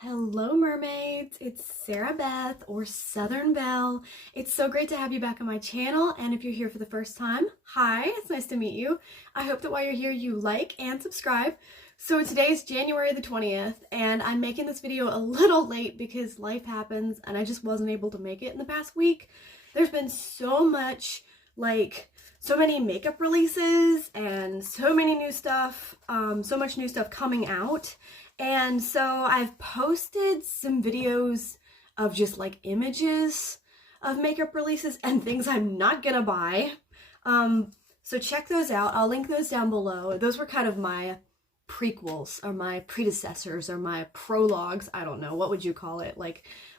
Hello mermaids, it's Sarah Beth or Southern Belle. It's so great to have you back on my channel, and if you're here for the first time, hi, it's nice to meet you. I hope that while you're here you like and subscribe. So today's January the 20th and I'm making this video a little late because life happens and I just wasn't able to make it in the past week. There's been so much, so many makeup releases and so many new stuff, so much new stuff coming out. And so I've posted some videos of just images of makeup releases and things I'm not gonna buy. So check those out. I'll link those down below. Those were kind of my prequels or my predecessors or my prologues. I don't know. What would you call it?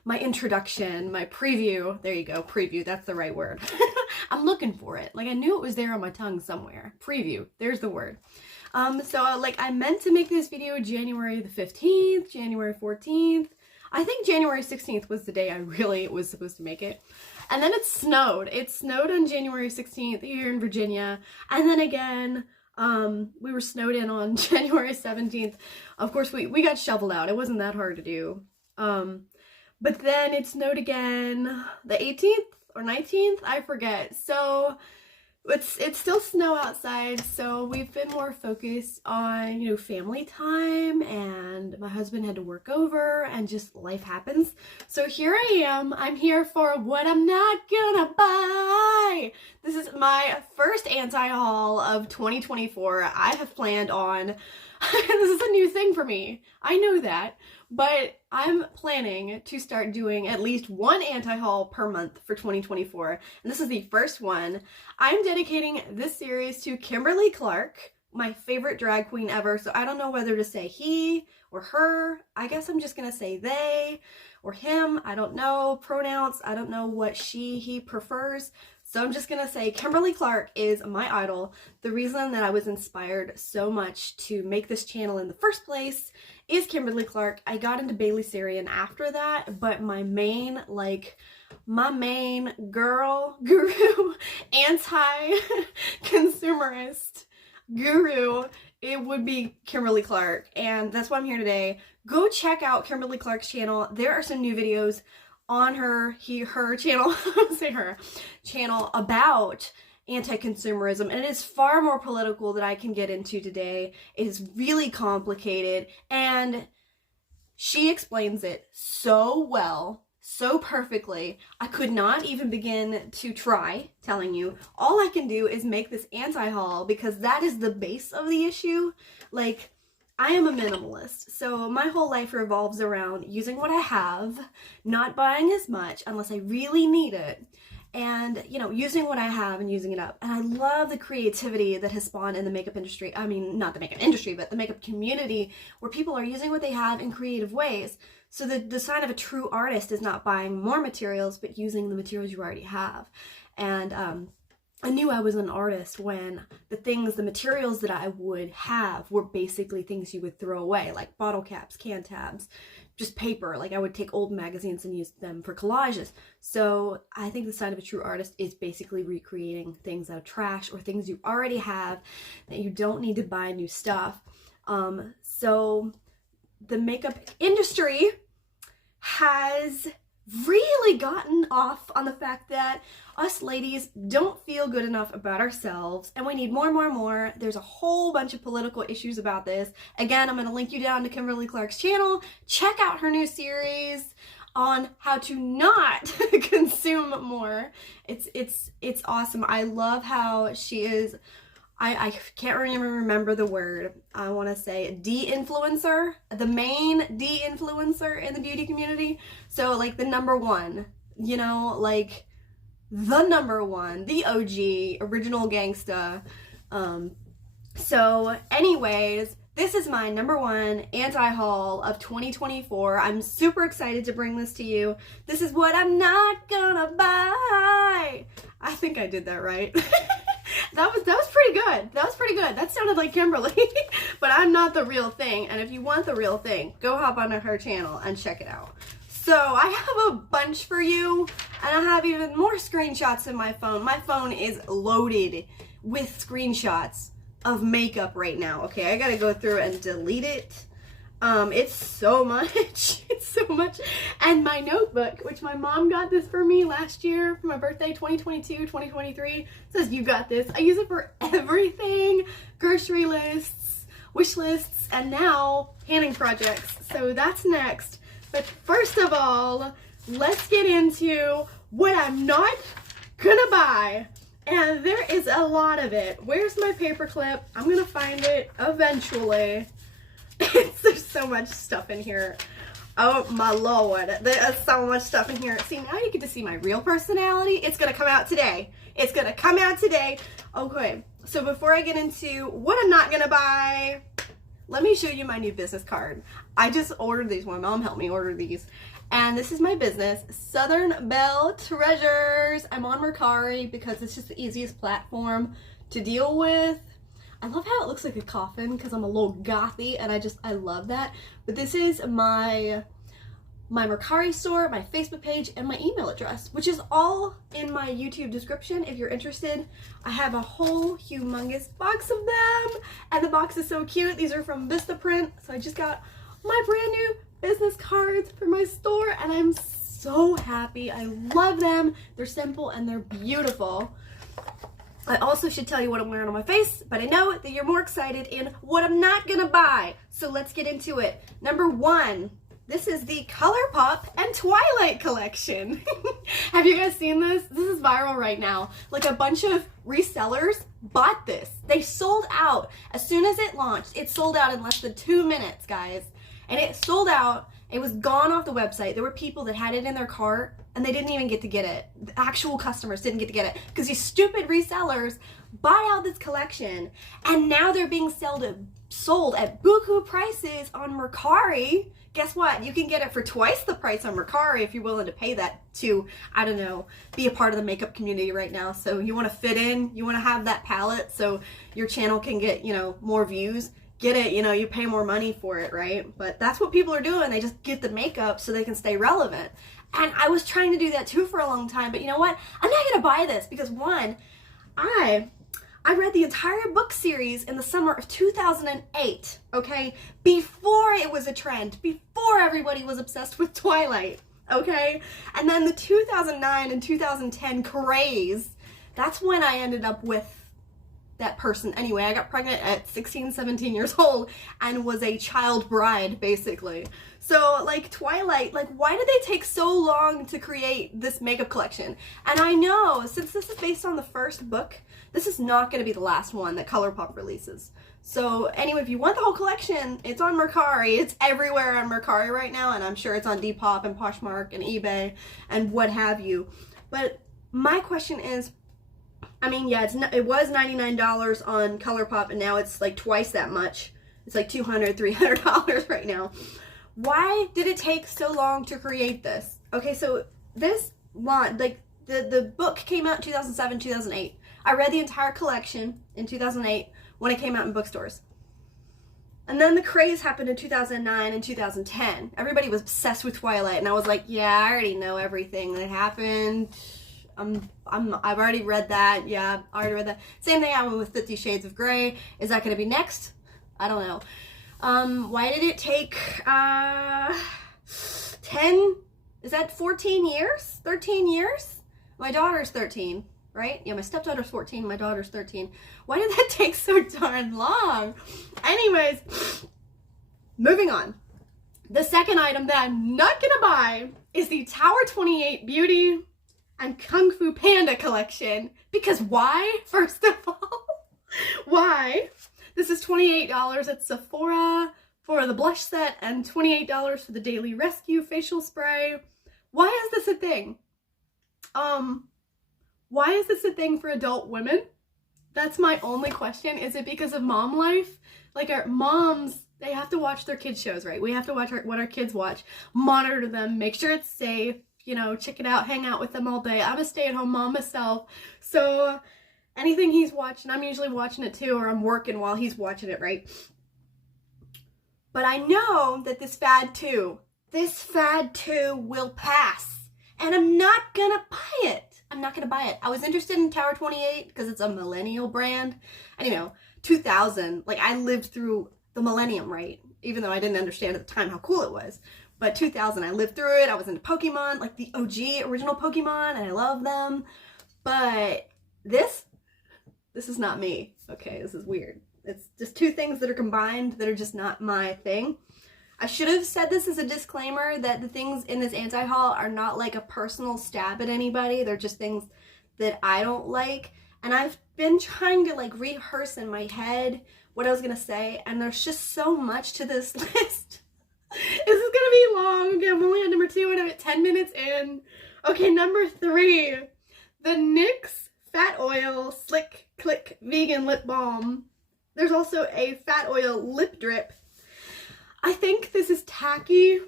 My introduction, my preview. There you go. Preview. That's the right word. I'm looking for it. I knew it was there on my tongue somewhere. Preview. There's the word. I meant to make this video January the 15th, January 14th. I think January 16th was the day I really was supposed to make it. And then it snowed. It snowed on January 16th here in Virginia. And then again, we were snowed in on January 17th. Of course, we got shoveled out. It wasn't that hard to do. But then it snowed again the 18th or 19th, I forget. So it's still snow outside, so we've been more focused on, family time, and my husband had to work over, and just life happens. So here I am. I'm here for what I'm not gonna buy. This is my first anti-haul of 2024. I have planned on, this is a new thing for me. I know that. But I'm planning to start doing at least one anti-haul per month for 2024. And this is the first one. I'm dedicating this series to Kimberly Clark, my favorite drag queen ever. So I don't know whether to say he or her. I guess I'm just going to say they or him. I don't know pronouns. I don't know what he prefers. So I'm just going to say Kimberly Clark is my idol. The reason that I was inspired so much to make this channel in the first place is Kimberly Clark. I got into Bailey Sarian after that, but my main girl guru, anti-consumerist guru, it would be Kimberly Clark. And that's why I'm here today. Go check out Kimberly Clark's channel. There are some new videos on her channel, say her channel, about anti-consumerism, and it is far more political than I can get into today. It is really complicated, and she explains it so well, so perfectly. I could not even begin to try telling you. All I can do is make this anti-haul because that is the base of the issue. I am a minimalist, so my whole life revolves around using what I have, not buying as much unless I really need it, and, using what I have and using it up. And I love the creativity that has spawned in the makeup industry. I mean, not the makeup industry, but the makeup community, where people are using what they have in creative ways. So the sign of a true artist is not buying more materials, but using the materials you already have. And, I knew I was an artist when the materials that I would have were basically things you would throw away, like bottle caps, can tabs, just paper. I would take old magazines and use them for collages. So I think the sign of a true artist is basically recreating things out of trash or things you already have that you don't need to buy new stuff. So the makeup industry has really gotten off on the fact that us ladies don't feel good enough about ourselves and we need more and more and more. There's a whole bunch of political issues about this. Again, I'm going to link you down to Kimberly Clark's channel. Check out her new series on how to not consume more. It's awesome. I love how she is, I can't even remember the word. I want to say de-influencer, the main de-influencer in the beauty community. So the number one, the number one, the OG, original gangsta. So anyways, this is my number one anti-haul of 2024. I'm super excited to bring this to you. This is what I'm not gonna buy. I think I did that right. That was pretty good. That was pretty good. That sounded like Kimberly. But I'm not the real thing. And if you want the real thing, go hop onto her channel and check it out. So I have a bunch for you, and I have even more screenshots in my phone. My phone is loaded with screenshots of makeup right now. Okay, I gotta go through and delete it. It's so much. It's so much. And my notebook, which my mom got this for me last year for my birthday, 2022, 2023, says you got this. I use it for everything. Grocery lists, wish lists, and now panning projects. So that's next. But first of all, let's get into what I'm not gonna buy. And there is a lot of it. Where's my paperclip? I'm gonna find it eventually. There's so much stuff in here. Oh my lord, there's so much stuff in here. See, now you get to see my real personality. It's gonna come out today. It's gonna come out today. Okay, so before I get into what I'm not gonna buy, let me show you my new business card. I just ordered these. My mom helped me order these. And this is my business, Southern Belle Treasures. I'm on Mercari because it's just the easiest platform to deal with. I love how it looks like a coffin because I'm a little gothy and I love that. But this is my Mercari store, my Facebook page, and my email address, which is all in my YouTube description if you're interested. I have a whole humongous box of them, and the box is so cute. These are from Vistaprint, so I just got my brand new business cards for my store, and I'm so happy. I love them. They're simple and they're beautiful. I also should tell you what I'm wearing on my face, but I know that you're more excited in what I'm not gonna buy. So let's get into it. Number one, this is the ColourPop and Twilight collection. Have you guys seen this? This is viral right now. Like a bunch of resellers bought this. They sold out. As soon as it launched, it sold out in less than 2 minutes, guys. And it sold out. It was gone off the website. There were people that had it in their cart and they didn't even get to get it. The actual customers didn't get to get it because these stupid resellers bought out this collection, and now they're being sold at buku prices on Mercari. Guess what? You can get it for twice the price on Mercari if you're willing to pay that to, I don't know, be a part of the makeup community right now. So you want to fit in, you want to have that palette so your channel can get, you know, more views. Get it, you know, you pay more money for it, right? But that's what people are doing. They just get the makeup so they can stay relevant. And I was trying to do that too for a long time, but you know what? I'm not gonna buy this because one, I read the entire book series in the summer of 2008, okay? Before it was a trend, before everybody was obsessed with Twilight, okay? And then the 2009 and 2010 craze, that's when I ended up with that person. Anyway, I got pregnant at 16, 17 years old and was a child bride, basically. So, like, Twilight, like, why did they take so long to create this makeup collection? And I know, since this is based on the first book, this is not going to be the last one that ColourPop releases. So, anyway, if you want the whole collection, it's on Mercari. It's everywhere on Mercari right now, and I'm sure it's on Depop and Poshmark and eBay and what have you. But my question is, I mean, yeah, it was $99 on ColourPop, and now it's like twice that much. It's like $200, $300 right now. Why did it take so long to create this? Okay, so this one, like the book came out in 2007, 2008. I read the entire collection in 2008 when it came out in bookstores. And then the craze happened in 2009 and 2010. Everybody was obsessed with Twilight, and I was like, yeah, I already know everything that happened. I've already read that. Yeah, I already read that. Same thing happened with 50 Shades of Grey. Is that going to be next? I don't know. Why did it take 14 years? 13 years? My daughter's 13, right? Yeah, my stepdaughter's 14, my daughter's 13. Why did that take so darn long? Anyways, moving on. The second item that I'm not gonna buy is the Tower 28 Beauty and Kung Fu Panda collection. Because why? First of all, why? This is $28 at Sephora for the blush set and $28 for the Daily Rescue facial spray. Why is this a thing? Why is this a thing for adult women? That's my only question. Is it because of mom life? Like, our moms, they have to watch their kids' shows, right? We have to watch what our kids watch, monitor them, make sure it's safe, you know, check it out, hang out with them all day. I'm a stay-at-home mom myself, so anything he's watching, I'm usually watching it too, or I'm working while he's watching it, right? But I know that this fad too will pass, and I'm not gonna buy it. I'm not gonna buy it. I was interested in Tower 28 because it's a millennial brand. And you know, 2000, like, I lived through the millennium, right? even though I didn't understand at the time how cool it was. But 2000, I lived through it. I was into Pokemon, like the OG original Pokemon, and I love them. But this is not me. Okay, this is weird. It's just two things that are combined that are just not my thing. I should have said this as a disclaimer that the things in this anti-haul are not like a personal stab at anybody. They're just things that I don't like. And I've been trying to like rehearse in my head what I was gonna say, and there's just so much to this list. This is gonna be long. Okay, I'm only on number 2 and I'm at 10 minutes in. Okay, number 3. The NYX Fat Oil Slick Click Vegan Lip Balm. There's also a fat oil lip drip. I think this is tacky.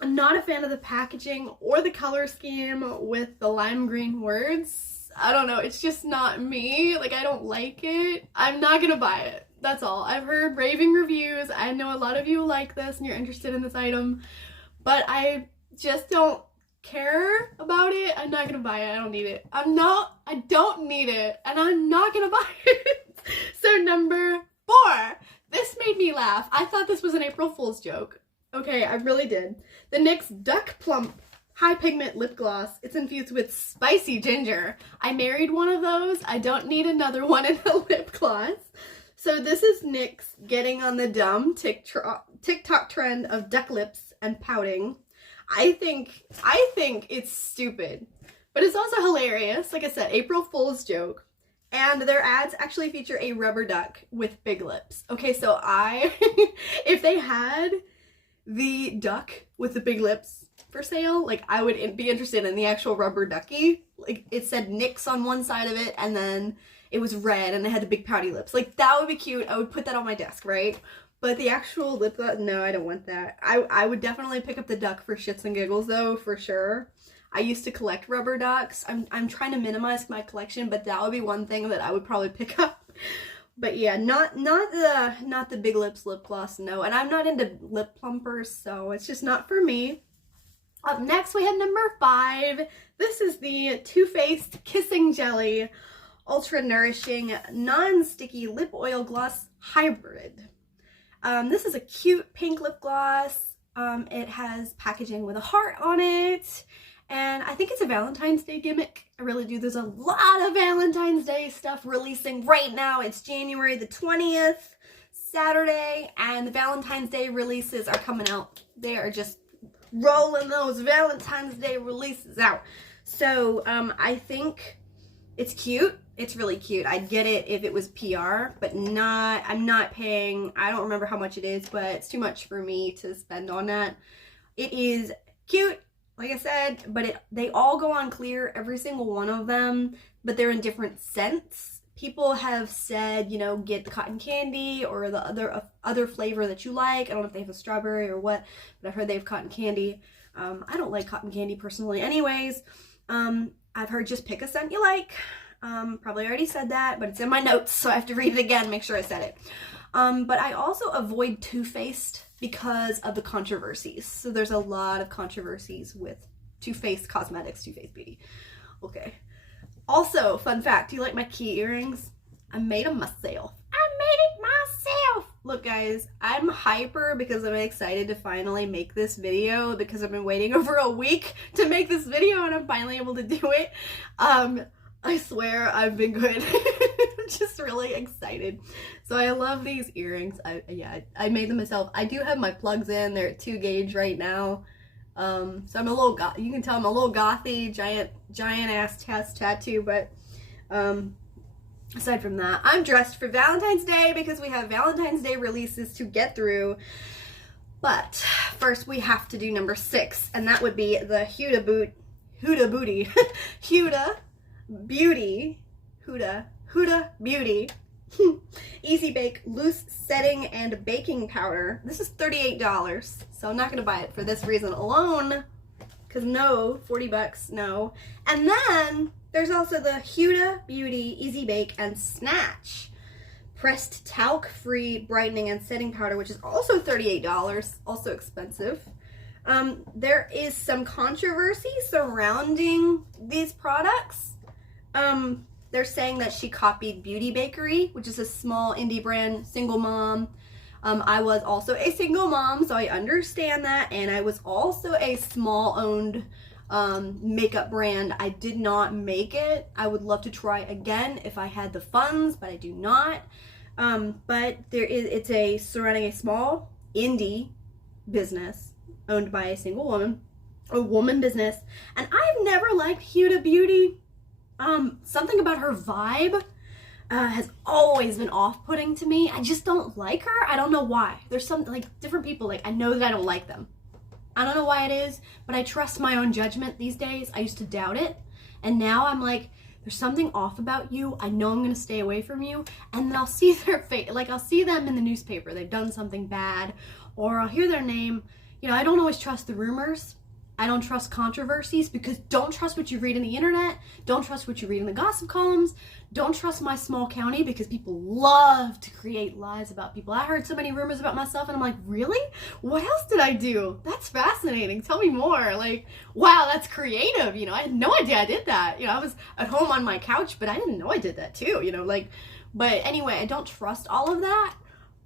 I'm not a fan of the packaging or the color scheme with the lime green words. I don't know, it's just not me. Like, I don't like it. I'm not gonna buy it. That's all. I've heard raving reviews. I know a lot of you like this and you're interested in this item, but I just don't care about it. I'm not gonna buy it. I don't need it. I don't need it, and I'm not gonna buy it. So number 4. This made me laugh. I thought this was an April Fool's joke. Okay, I really did. The NYX Duck Plump High Pigment Lip Gloss. It's infused with spicy ginger. I married one of those. I don't need another one in a lip gloss. So this is NYX getting on the dumb TikTok trend of duck lips and pouting. I think it's stupid, but it's also hilarious. Like I said, April Fool's joke. And their ads actually feature a rubber duck with big lips. Okay, so if they had the duck with the big lips for sale, like, I would be interested in the actual rubber ducky. Like, it said NYX on one side of it, and then it was red, and it had the big pouty lips. Like, that would be cute. I would put that on my desk, right? But the actual lip gloss, no, I don't want that. I would definitely pick up the duck for shits and giggles, though, for sure. I used to collect rubber ducks. I'm trying to minimize my collection, but that would be one thing that I would probably pick up. But yeah, not the big lips lip gloss, no. And I'm not into lip plumpers, so it's just not for me. Up next, we have number 5. This is the Too Faced Kissing Jelly Ultra Nourishing Non-Sticky Lip Oil Gloss Hybrid. This is a cute pink lip gloss. It has packaging with a heart on it. And I think it's a Valentine's Day gimmick. I really do. There's a lot of Valentine's Day stuff releasing right now. It's January the 20th, Saturday, and the Valentine's Day releases are coming out. They are just rolling those Valentine's Day releases out. So I think it's cute. It's really cute. I'd get it if it was PR, but I'm not paying, I don't remember how much it is, but it's too much for me to spend on that. It is cute, like I said, but they all go on clear, every single one of them, but they're in different scents. People have said, you know, get the cotton candy or the other flavor that you like. I don't know if they have a strawberry or what, but I've heard they have cotton candy. I don't like cotton candy personally anyways. I've heard just pick a scent you like. Probably already said that, but it's in my notes, so I have to read it again, make sure I said it. But I also avoid Too Faced because of the controversies. So there's a lot of controversies with Too Faced Cosmetics, Too Faced Beauty. Okay. Also, fun fact, do you like my key earrings? I made them myself. I made it myself! Look guys, I'm hyper because I'm excited to finally make this video because I've been waiting over a week to make this video and I'm finally able to do it. I swear I've been good. I'm just really excited. So I love these earrings. I made them myself. I do have my plugs in. They're at 2 gauge right now. So I'm a little you can tell I'm a little gothy, giant ass chest tattoo, but aside from that, I'm dressed for Valentine's Day because we have Valentine's Day releases to get through. But first we have to do number 6, and that would be the Huda Beauty Easy Bake Loose Setting and Baking Powder. This is $38, so I'm not gonna buy it for this reason alone, because no, 40 bucks, no. And then there's also the Huda Beauty Easy Bake and Snatch Pressed Talc Free Brightening and Setting Powder, which is also $38, also expensive. There is some controversy surrounding these products. They're saying that she copied Beauty Bakery, which is a small indie brand, single mom. I was also a single mom, so I understand that, and I was also a small owned makeup brand. I did not make it. I would love to try again if I had the funds, but I do not. But it's surrounding a small indie business owned by a single woman, a woman business, and I've never liked Huda Beauty. Something about her vibe has always been off-putting to me. I just don't like her. I don't know why. There's some, like, different people, like, I know that I don't like them. I don't know why it is, but I trust my own judgment these days. I used to doubt it, and now I'm like, there's something off about you. I know I'm gonna stay away from you, and then I'll see their face, like I'll see them in the newspaper. They've done something bad, or I'll hear their name. You know, I don't always trust the rumors. I don't trust controversies, because don't trust what you read in the internet. Don't trust what you read in the gossip columns. Don't trust my small county, because people love to create lies about people. I heard so many rumors about myself, and I'm like, really? What else did I do? That's fascinating. Tell me more. Like, wow, that's creative. You know, I had no idea I did that. You know, I was at home on my couch, but I didn't know I did that too. You know, like, but anyway, I don't trust all of that.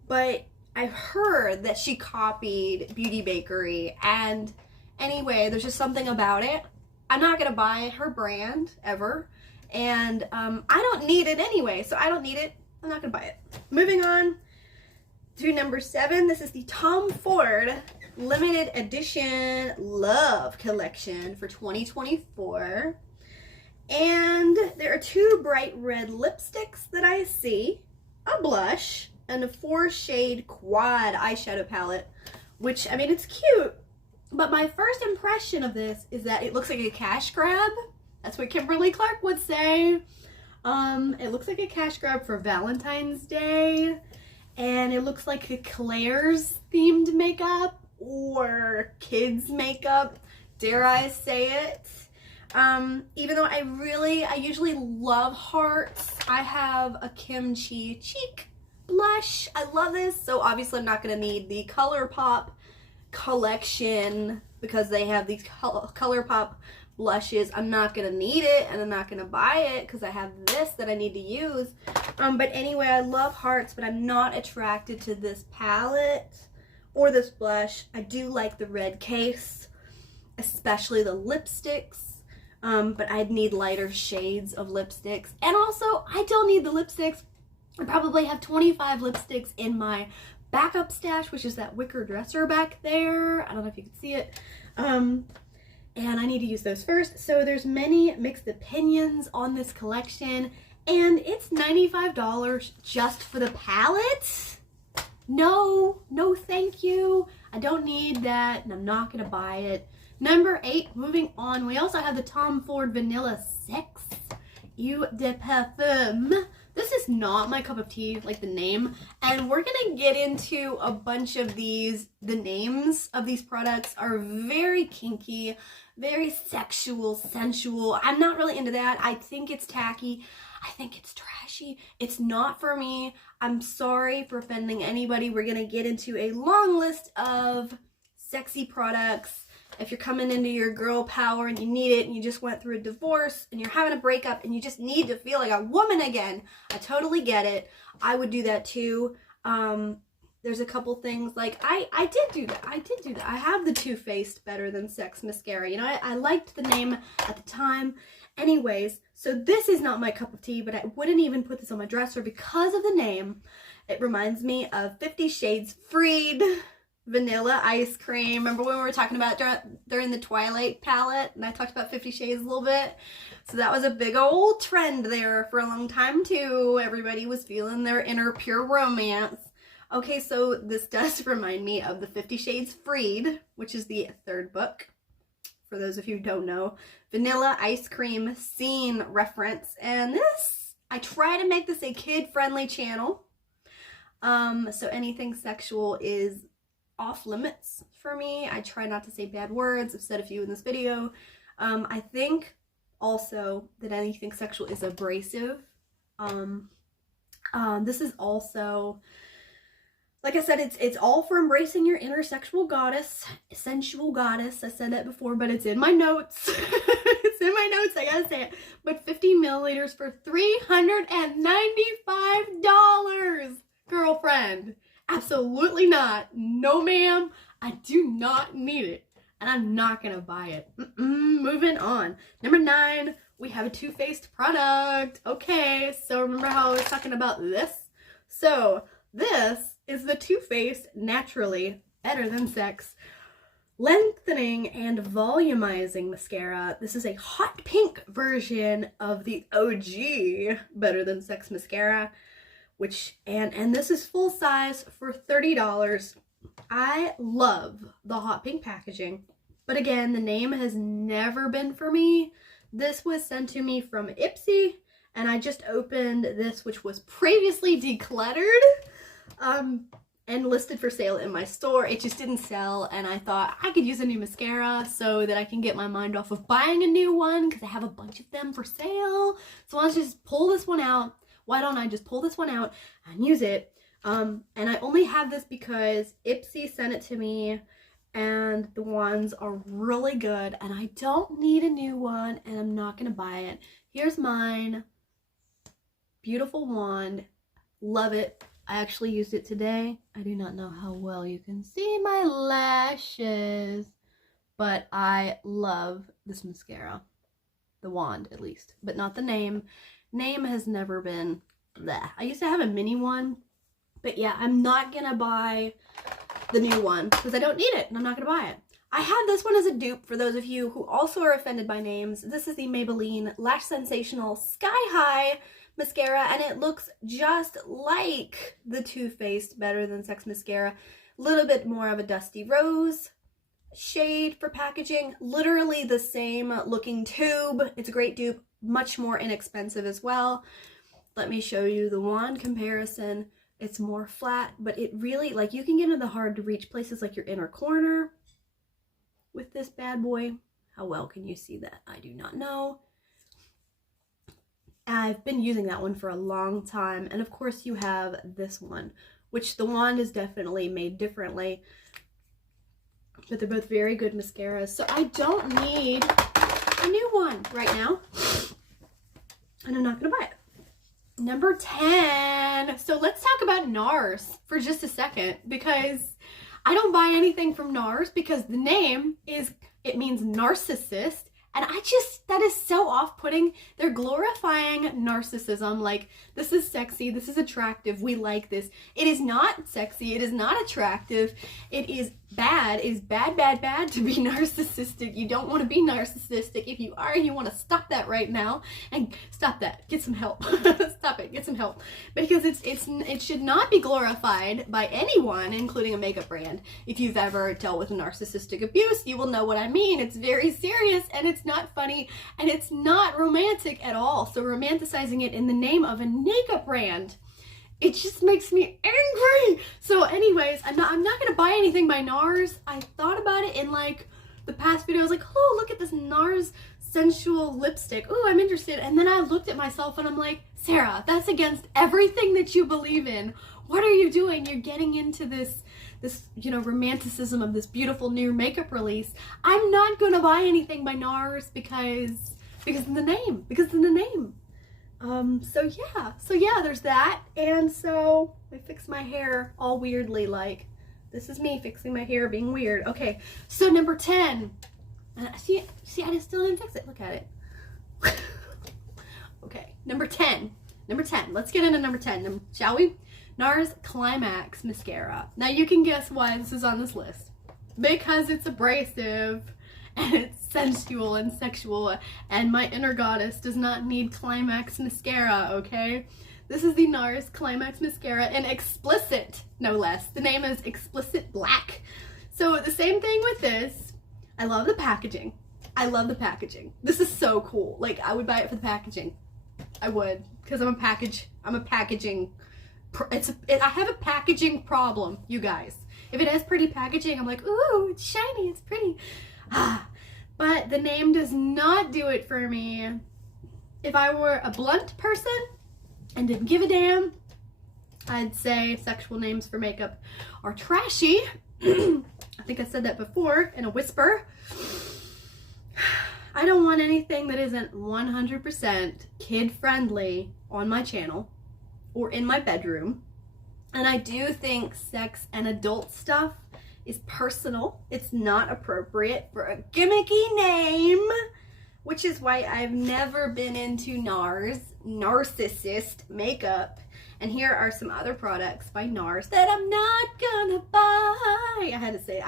But I've heard that she copied Beauty Bakery, and anyway, there's just something about it. I'm not gonna buy her brand ever, and I don't need it anyway, so I don't need it. I'm not gonna buy it. Moving on to number 7. This is the Tom Ford limited edition Love collection for 2024, and there are 2 bright red lipsticks that I see, a blush, and a 4-shade quad eyeshadow palette, which, I mean, it's cute. But my first impression of this is that it looks like a cash grab. That's what Kimberly Clark would say. It looks like a cash grab for Valentine's Day. And it looks like a Claire's themed makeup or kids makeup, dare I say it. Even though I usually love hearts. I have a Kimchi cheek blush. I love this. So obviously I'm not going to need the ColourPop collection, because they have these ColourPop blushes. I'm not gonna need it, and I'm not gonna buy it because I have this that I need to use. But anyway, I love hearts, but I'm not attracted to this palette or this blush. I do like the red case, especially the lipsticks, but I'd need lighter shades of lipsticks. And also, I don't need the lipsticks. I probably have 25 lipsticks in my backup stash, which is that wicker dresser back there. I don't know if you can see it. And I need to use those first. So there's many mixed opinions on this collection, and it's $95 just for the palette. No, thank you. I don't need that, and I'm not gonna buy it. Number 8, moving on. We also have the Tom Ford Vanilla Sex Eau de Parfum. This is not my cup of tea, like the name, and we're gonna get into a bunch of these. The names of these products are very kinky, very sexual, sensual. I'm not really into that. I think it's tacky. I think it's trashy. It's not for me. I'm sorry for offending anybody. We're gonna get into a long list of sexy products. If you're coming into your girl power and you need it, and you just went through a divorce and you're having a breakup and you just need to feel like a woman again, I totally get it. I would do that too. There's a couple things, like I did do that. I have the Too Faced Better Than Sex mascara. You know, I liked the name at the time. Anyways, so this is not my cup of tea, but I wouldn't even put this on my dresser because of the name. It reminds me of 50 Shades Freed Vanilla Ice Cream. Remember when we were talking about during the Twilight palette, and I talked about 50 Shades a little bit? So that was a big old trend there for a long time too. Everybody was feeling their inner pure romance. Okay, so this does remind me of the 50 Shades Freed, which is the 3rd book. For those of you who don't know, vanilla ice cream scene reference. And this, I try to make this a kid-friendly channel. So anything sexual is off limits for me. I try not to say bad words. I've said a few in this video. I think also that anything sexual is abrasive. This is also, like I said, it's all for embracing your inner sexual goddess, sensual goddess. I said that before, but it's in my notes. It's in my notes, I gotta say it. But 50 milliliters for $395, girlfriend. Absolutely not. No, ma'am. I do not need it. And I'm not gonna buy it. Moving on. Number 9, we have a Too Faced product. Okay, so remember how I was talking about this? So this is the Too Faced Naturally Better Than Sex Lengthening and Volumizing Mascara. This is a hot pink version of the OG Better Than Sex mascara, and this is full size for $30. I love the hot pink packaging, but again, the name has never been for me. This was sent to me from Ipsy, and I just opened this, which was previously decluttered and listed for sale in my store. It just didn't sell, and I thought I could use a new mascara so that I can get my mind off of buying a new one, because I have a bunch of them for sale. So let's just pull this one out. Why don't I just pull this one out and use it? And I only have this because Ipsy sent it to me, and the ones are really good, and I don't need a new one, and I'm not gonna buy it. Here's mine. Beautiful wand. Love it. I actually used it today. I do not know how well you can see my lashes, but I love this mascara. The wand, at least, but not the name. Name has never been bleh. I used to have a mini one, but yeah, I'm not gonna buy the new one because I don't need it and I'm not gonna buy it. I had this one as a dupe for those of you who also are offended by names. This is the Maybelline Lash Sensational Sky High mascara, and it looks just like the Too Faced Better Than Sex mascara. A little bit more of a dusty rose shade for packaging. Literally the same looking tube. It's a great dupe, much more inexpensive as well. Let me show you the wand comparison. It's more flat, but it really, like, you can get into the hard to reach places like your inner corner with this bad boy. How well can you see that? I do not know. I've been using that one for a long time, and of course you have this one, which the wand is definitely made differently, but they're both very good mascaras, so I don't need a new one right now, and I'm not gonna buy it. Number 10. So let's talk about NARS for just a second, because I don't buy anything from NARS because the name it means narcissist. And that is so off-putting. They're glorifying narcissism, like, this is sexy, this is attractive, we like this. It is not sexy, it is not attractive, it is bad. It is bad, bad, bad to be narcissistic. You don't want to be narcissistic. If you are, you want to stop that right now and stop that. Get some help. Stop it. Get some help. Because it should not be glorified by anyone, including a makeup brand. If you've ever dealt with narcissistic abuse, you will know what I mean. It's very serious, and it's not funny, and it's not romantic at all. So romanticizing it in the name of a makeup brand, it just makes me angry. So anyways, I'm not gonna buy anything by NARS. I thought about it in like the past video. I was like, oh, look at this NARS sensual lipstick. Oh, I'm interested. And then I looked at myself and I'm like, Sarah, that's against everything that you believe in. What are you doing? You're getting into this, you know, romanticism of this beautiful new makeup release. I'm not gonna buy anything by NARS because of the name. So yeah, there's that. And so I fixed my hair all weirdly, like, this is me fixing my hair being weird. Okay, so number 10. See, I still didn't fix it. Look at it. Okay, number 10. Let's get into number 10, shall we? NARS Climax Mascara. Now you can guess why this is on this list. Because it's abrasive, and it's sensual and sexual, and my inner goddess does not need Climax Mascara, okay? This is the NARS Climax Mascara in Explicit, no less. The name is Explicit Black. So the same thing with this. I love the packaging. This is so cool. Like, I would buy it for the packaging. I would, because I'm a packaging, I have a packaging problem, you guys. If it has pretty packaging, I'm like, ooh, it's shiny, it's pretty. But the name does not do it for me. If I were a blunt person and didn't give a damn, I'd say sexual names for makeup are trashy. I think I said that before in a whisper. I don't want anything that isn't 100% kid-friendly on my channel or in my bedroom. And I do think sex and adult stuff is personal. It's not appropriate for a gimmicky name, which is why I've never been into NARS, narcissist makeup. And here are some other products by NARS that I'm not gonna buy. I had to say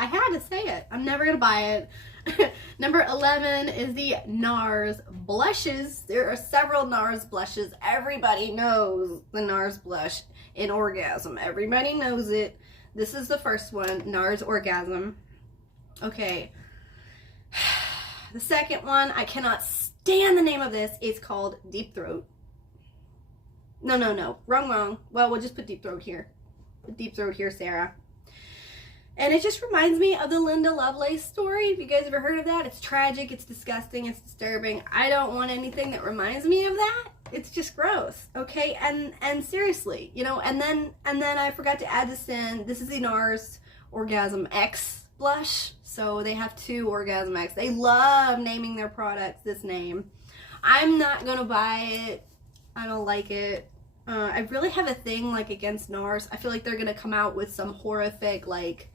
it. I'm never gonna buy it. Number 11 is the NARS blushes. There are several NARS blushes. Everybody knows the NARS blush in Orgasm. Everybody knows it. This is the first one, NARS Orgasm. Okay. The second one, I cannot stand the name of this. It's called Deep Throat. No. Wrong. Well, we'll just put Deep Throat here. Put Deep Throat here, Sara. And it just reminds me of the Linda Lovelace story. If you guys ever heard of that, it's tragic, it's disgusting, it's disturbing. I don't want anything that reminds me of that. It's just gross, okay? And seriously, you know, and then I forgot to add this in. This is the NARS Orgasm X blush. So they have 2 Orgasm X. They love naming their products this name. I'm not gonna buy it. I don't like it. I really have a thing like against NARS. I feel like they're gonna come out with some horrific like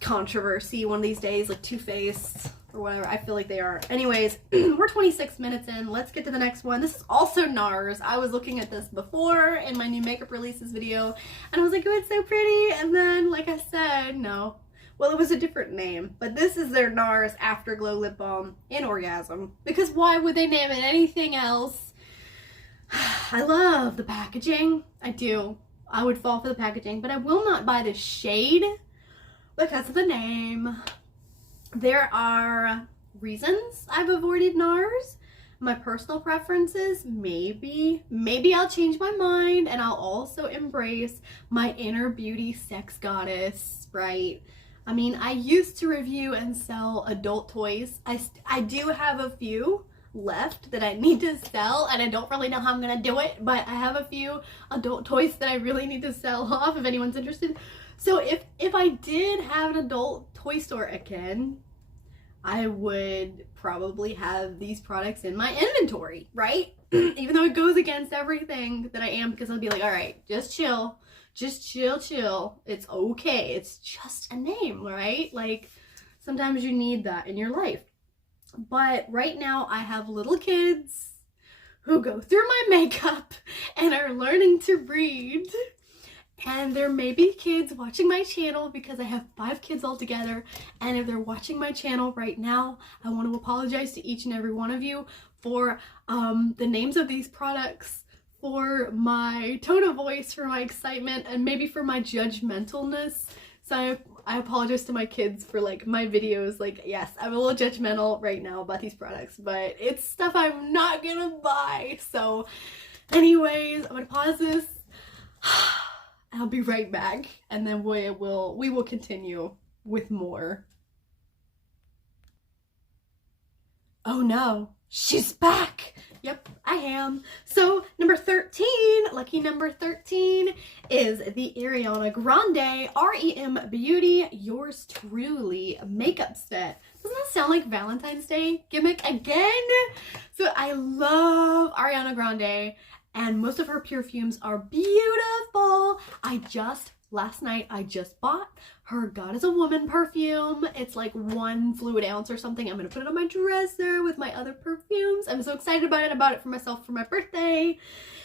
controversy one of these days, like Too Faced or whatever. I feel like they are. Anyways, we're 26 minutes in. Let's get to the next one. This is also NARS. I was looking at this before in my new makeup releases video, and I was like, oh, it's so pretty. And then, like I said, no. Well, it was a different name, but this is their NARS Afterglow Lip Balm in Orgasm. Because why would they name it anything else? I love the packaging. I do. I would fall for the packaging, but I will not buy the shade because of the name. There are reasons I've avoided NARS. My personal preferences, maybe I'll change my mind, and I'll also embrace my inner beauty sex goddess, right? I mean, I used to review and sell adult toys. I do have a few left that I need to sell, and I don't really know how I'm gonna do it, but I have a few adult toys that I really need to sell off if anyone's interested. So if I did have an adult toy store again, I would probably have these products in my inventory, right? Even though it goes against everything that I am, because I'll be like, all right, just chill. Just chill. It's okay. It's just a name, right? Like, sometimes you need that in your life. But right now, I have little kids who go through my makeup and are learning to read. And there may be kids watching my channel because I have 5 kids altogether. And if they're watching my channel right now, I want to apologize to each and every one of you for the names of these products, for my tone of voice, for my excitement, and maybe for my judgmentalness. So I apologize to my kids for like my videos. Like, yes, I'm a little judgmental right now about these products, but it's stuff I'm not gonna buy. So anyways, I'm gonna pause this. I'll be right back, and then we will continue with more. Oh no, she's back! Yep, I am. So number 13, lucky number 13, is the Ariana Grande REM Beauty Yours Truly makeup set. Doesn't that sound like Valentine's Day gimmick again? So I love Ariana Grande, and most of her perfumes are beautiful. Last night I just bought her God is a Woman perfume. It's like 1 fluid ounce or something. I'm gonna put it on my dresser with my other perfumes. I'm so excited about it. I bought it for myself for my birthday,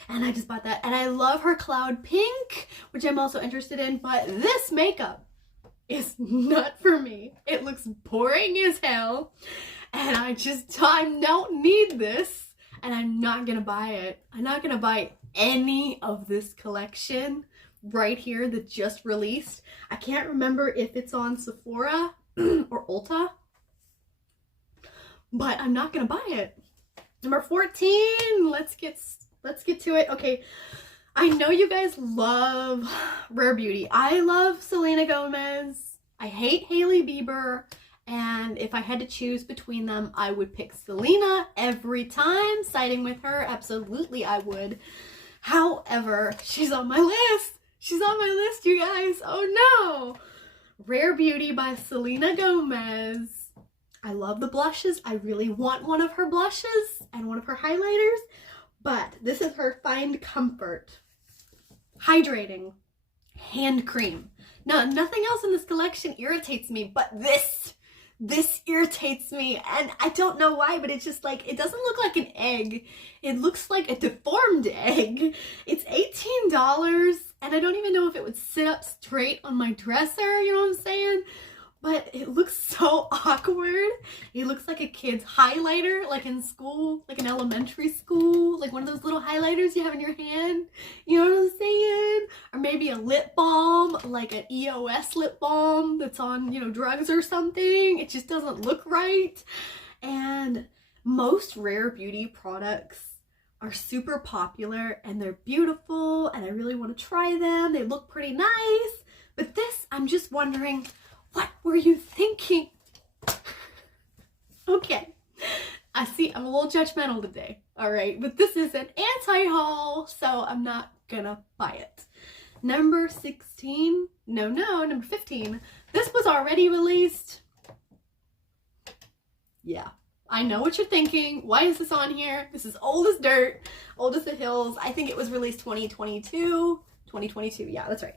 and I just bought that. And I love her Cloud Pink, which I'm also interested in, but this makeup is not for me. It looks boring as hell, and I don't need this, and I'm not gonna buy it. I'm not gonna buy any of this collection right here that just released. I can't remember if it's on Sephora or Ulta, but I'm not gonna buy it. Number 14, let's get to it. Okay, I know you guys love Rare Beauty. I love Selena Gomez. I hate Hailey Bieber, and if I had to choose between them, I would pick Selena every time. Siding with her, absolutely I would. However, she's on my list. She's on my list, you guys. Oh no! Rare Beauty by Selena Gomez. I love the blushes. I really want one of her blushes and one of her highlighters. But this is her Find Comfort Hydrating hand cream. No, nothing else in this collection irritates me, but this irritates me, and I don't know why, but it's just like, it doesn't look like an egg. It looks like a deformed egg. It's $18, and I don't even know if it would sit up straight on my dresser, you know what I'm saying? But it looks so awkward. It looks like a kid's highlighter, like in school, like in elementary school, like one of those little highlighters you have in your hand. You know what I'm saying? Or maybe a lip balm, like an EOS lip balm that's on, you know, drugs or something. It just doesn't look right. And most rare beauty products are super popular and they're beautiful and I really want to try them. They look pretty nice. But this, I'm just wondering, what were you thinking? Okay, I see I'm a little judgmental today, all right, but this is an anti-haul, so I'm not gonna buy it. Number 16, number 15. This was already released. Yeah, I know what you're thinking. Why is this on here? This is old as dirt, old as the hills. I think it was released 2022, yeah, that's right.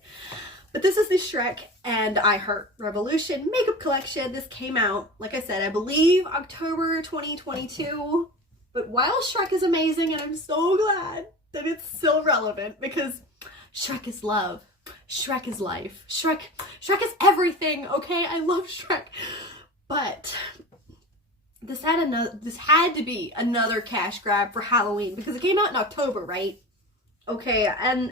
But this is the Shrek and unheard Revolution makeup collection. This came out, like I said, I believe October 2022. But while Shrek is amazing, and I'm so glad that it's still relevant, because Shrek is love. Shrek is life. Shrek is everything, okay? I love Shrek. But this had to be another cash grab for Halloween, because it came out in October, right? Okay, and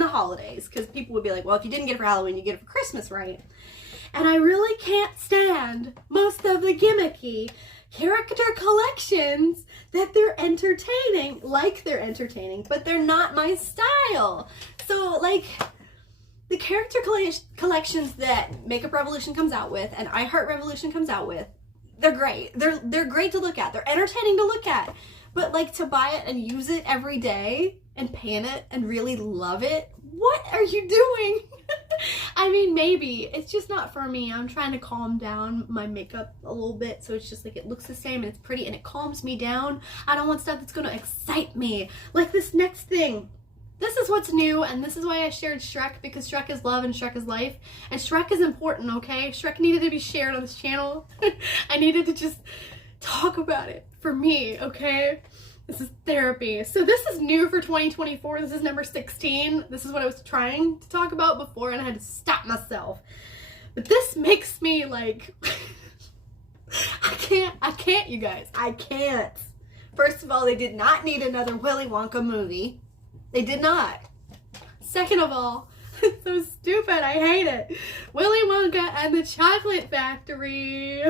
the holidays, because people would be like, well, if you didn't get it for Halloween, you get it for Christmas, right? And I really can't stand most of the gimmicky character collections that they're entertaining, but they're not my style. So, like, the character collections that Makeup Revolution comes out with and unheard Revolution comes out with, they're great. They're great to look at. They're entertaining to look at. But, like, to buy it and use it every day and pan it and really love it, what are you doing? I mean, maybe. It's just not for me. I'm trying to calm down my makeup a little bit, so it's just like it looks the same and it's pretty and it calms me down. I don't want stuff that's going to excite me. Like this next thing. This is what's new, and this is why I shared Shrek, because Shrek is love and Shrek is life. And Shrek is important, okay? Shrek needed to be shared on this channel. I needed to just talk about it for me, okay? This is therapy. So this is new for 2024. This is number 16. This is what I was trying to talk about before and I had to stop myself. But this makes me like, I can't, you guys. I can't. First of all, they did not need another Willy Wonka movie. They did not. Second of all, it's so stupid. I hate it. Willy Wonka and the Chocolate Factory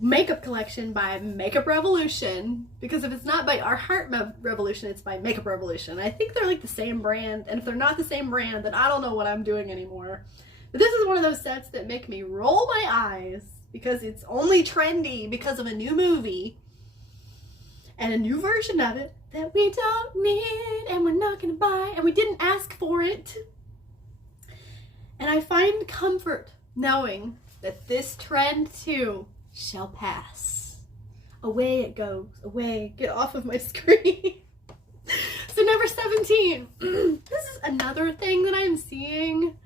makeup collection by Makeup Revolution, because if it's not by unheard Revolution, it's by Makeup Revolution. I think they're like the same brand, and if they're not the same brand, then I don't know what I'm doing anymore. But this is one of those sets that make me roll my eyes because it's only trendy because of a new movie and a new version of it that we don't need and we're not gonna buy and we didn't ask for it. And I find comfort knowing that this trend too shall pass. Away it goes. Away. Get off of my screen. So number 17. This is another thing that I'm seeing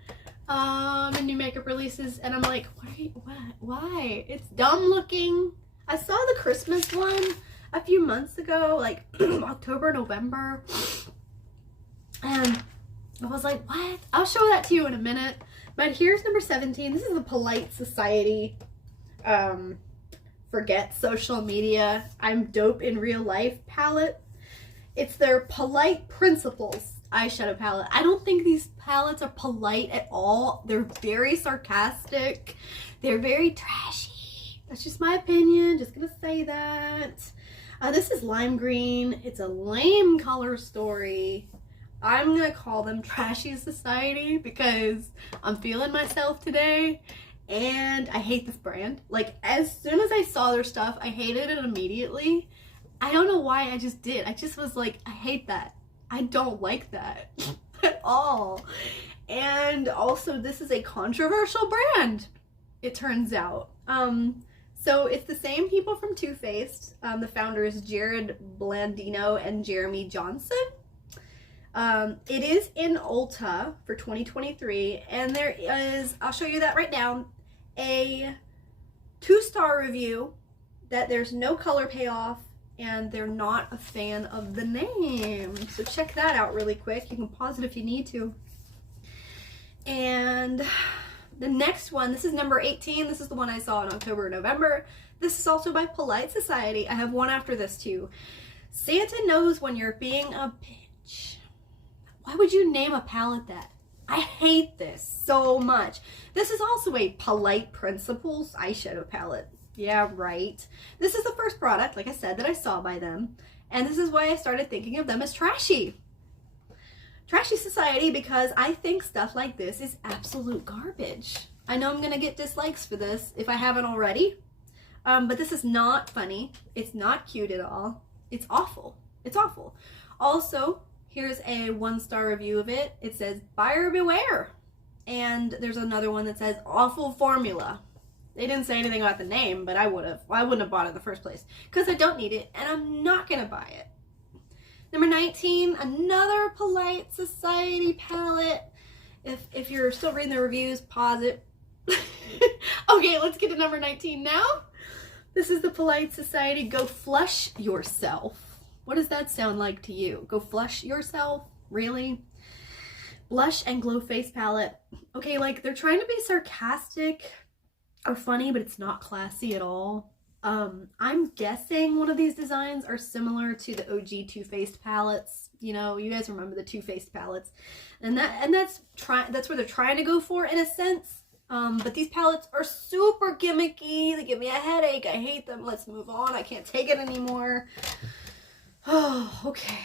in new makeup releases, and I'm like, why? It's dumb looking. I saw the Christmas one a few months ago, like October, November, and I was like, what? I'll show that to you in a minute. But here's number 17. This is a Polite Society forget social media, I'm dope in real life palette. It's their Polite Principles eyeshadow palette. I don't think these palettes are polite at all. They're very sarcastic. They're very trashy. That's just my opinion. Just gonna say that. This is lime green. It's a lame color story. I'm gonna call them Trashy Society because I'm feeling myself today. And I hate this brand. Like, as soon as I saw their stuff, I hated it immediately. I don't know why, I just did. I just was like, I hate that. I don't like that at all. And also, this is a controversial brand, it turns out. So it's the same people from Too Faced. The founders, Jared Blandino and Jeremy Johnson. It is in Ulta for 2023, and there is, I'll show you that right now, a 2-star review that there's no color payoff and they're not a fan of the name. So check that out really quick. You can pause it if you need to. And the next one, this is number 18. This is the one I saw in October or November. This is also by Polite Society. I have one after this too. Santa knows when you're being a bitch. Why would you name a palette that? I hate this so much. This is also a Polite Principles eyeshadow palette. Yeah, right. This is the first product, like I said, that I saw by them. And this is why I started thinking of them as trashy. Trashy Society, because I think stuff like this is absolute garbage. I know I'm going to get dislikes for this if I haven't already. But this is not funny. It's not cute at all. It's awful. It's awful. Also, here's a 1-star review of it. It says, buyer beware. And there's another one that says, awful formula. They didn't say anything about the name, but I wouldn't have bought it in the first place because I don't need it and I'm not going to buy it. Number 19, another Polite Society palette. If you're still reading the reviews, pause it. Okay, let's get to number 19 now. This is the Polite Society Go Flush Yourself. What does that sound like to you? Go flush yourself? Really? Blush and Glow Face palette. Okay, like they're trying to be sarcastic or funny, but it's not classy at all. I'm guessing one of these designs are similar to the OG Too Faced palettes. You know, you guys remember the Too Faced palettes, and that's where they're trying to go for in a sense. But these palettes are super gimmicky. They give me a headache. I hate them. Let's move on. I can't take it anymore. Oh, okay.